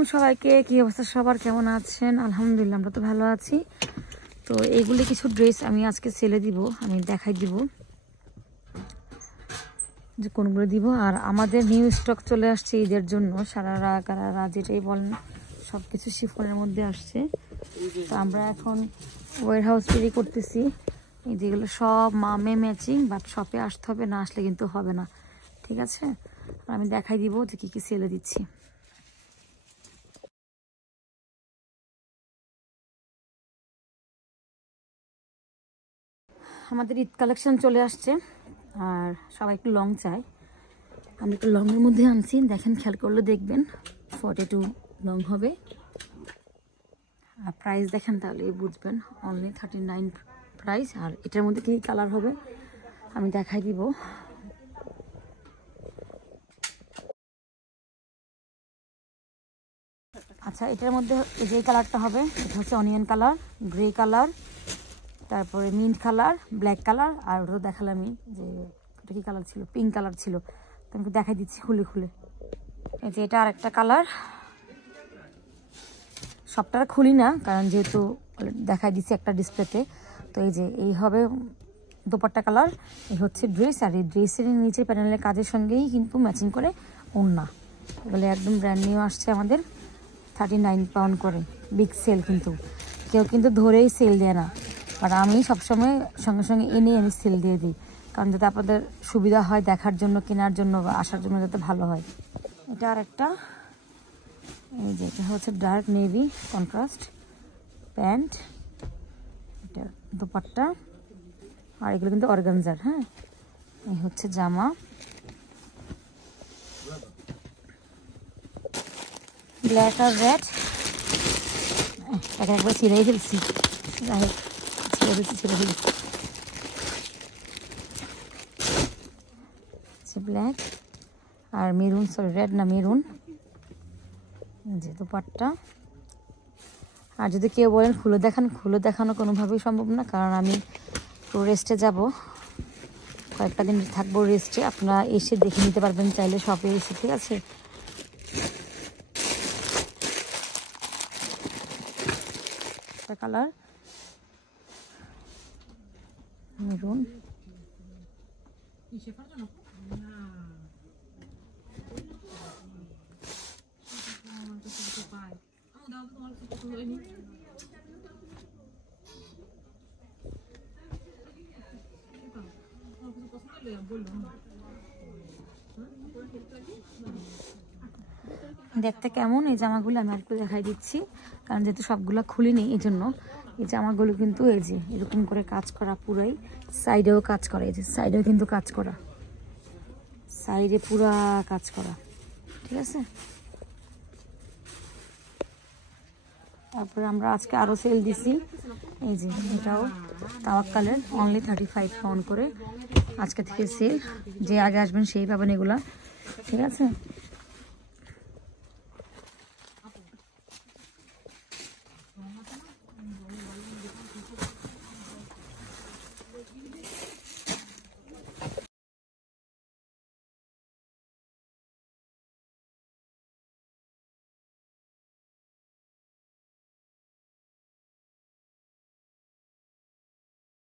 আলাইকুম সবাইকে, কি অবস্থা সবার, কেমন আছেন? আলহামদুলিল্লাহ আমরা তো ভালো আছি। তো এইগুলি কিছু ড্রেস আমি আজকে সেলে দিব, আমি দেখাই দিব যে কোনগুলো দিব। আর আমাদের নিউ স্টক চলে আসছে ঈদের জন্য, সারারা কারারা যেটাই বলেন সব কিছু শিফনের মধ্যে আসছে। তো আমরা এখন ওয়ার হাউস তৈরি করতেছি। এই যেগুলো সব মামে ম্যাচিং, বাট শপে আসতে হবে, না আসলে কিন্তু হবে না, ঠিক আছে? আর আমি দেখাই দিব যে কী কী সেলে দিচ্ছি। আমাদের ঈদ কালেকশন চলে আসছে, আর সবাই একটু লং চায়। আমি একটু লংয়ের মধ্যে আনছি, দেখেন, খেয়াল করলে দেখবেন 42 লং হবে। আর প্রাইস দেখেন তাহলেই বুঝবেন, অনলি 39 প্রাইস। আর এটার মধ্যে কী কালার হবে আমি দেখাই দিব। আচ্ছা, এটার মধ্যে যে কালারটা হবে এটা হচ্ছে অনিয়ন কালার, গ্রে কালার, তারপরে মিন্ট কালার, ব্ল্যাক কালার, আর ওটা দেখালামই যে এটা কী কালার ছিল, পিঙ্ক কালার ছিল। তো আমি দেখাই দিচ্ছি খুলে খুলে। এই যে এটা আরেকটা কালার, সবটা খুলি না কারণ যেহেতু দেখাই দিচ্ছি একটা ডিসপ্লেতে। তো এই যে এই হবে দোপাট্টা কালার, এই হচ্ছে ড্রেস। আর এই ড্রেসের নিচে প্যানেলের কাজের সঙ্গেই কিন্তু ম্যাচিং করে ওড়না। এগুলো একদম ব্র্যান্ড নিউ আসছে আমাদের, 39 পাউন্ড করে। বিগ সেল, কিন্তু কেউ কিন্তু ধরেই সেল দেয় না, আর আমি সবসময় সঙ্গে সঙ্গে এনে আমি সেল দিয়ে দিই, কারণ যাতে আপনাদের সুবিধা হয় দেখার জন্য, কেনার জন্য বা আসার জন্য, যাতে ভালো হয়। এটা আর একটা, এই যে এটা হচ্ছে ডার্ক নেভি কন্ট্রাস্ট প্যান্ট, এটা দোপাট্টা, আর এগুলো কিন্তু অর্গানজার। হ্যাঁ, এই হচ্ছে জামা, ব্ল্যাক আর রেড। একবার ছিঁড়েই ফেলছি, যাই হোক ছিঁড়ে ফেলছি। ব্ল্যাক আর মেরুন, সরি রেড না মেরুন, যে দোপাট্টা। আর যদি কেউ বলেন খুলে দেখান, খুলে দেখানো কোনোভাবেই সম্ভব না, কারণ আমি একটু রেস্টে যাব, কয়েকটা দিন থাকবো রেস্টে। আপনারা এসে দেখে নিতে পারবেন চাইলে শপে এসে, ঠিক আছে? কালার মেরুন, দেখতে কেমন এই জামাগুলো আমি একটু দেখাই দিচ্ছি, কারণ যেহেতু সবগুলো খুলিনি এই জন্য। এই জামাগুলো কিন্তু এই যে এরকম করে কাজ করা, পুরাই সাইডেও কাজ করা, এই যে সাইডেও কিন্তু কাজ করা, সাইডে পুরা কাজ করা, ঠিক আছে? তারপরে আমরা আজকে আরও সেল দিছি, এই যে এটাও তাওয়াক্কালের, অনলি 35 পাউন্ড করে আজকে থেকে সেল। যে আগে আসবেন সেই পাবেন এগুলা, ঠিক আছে?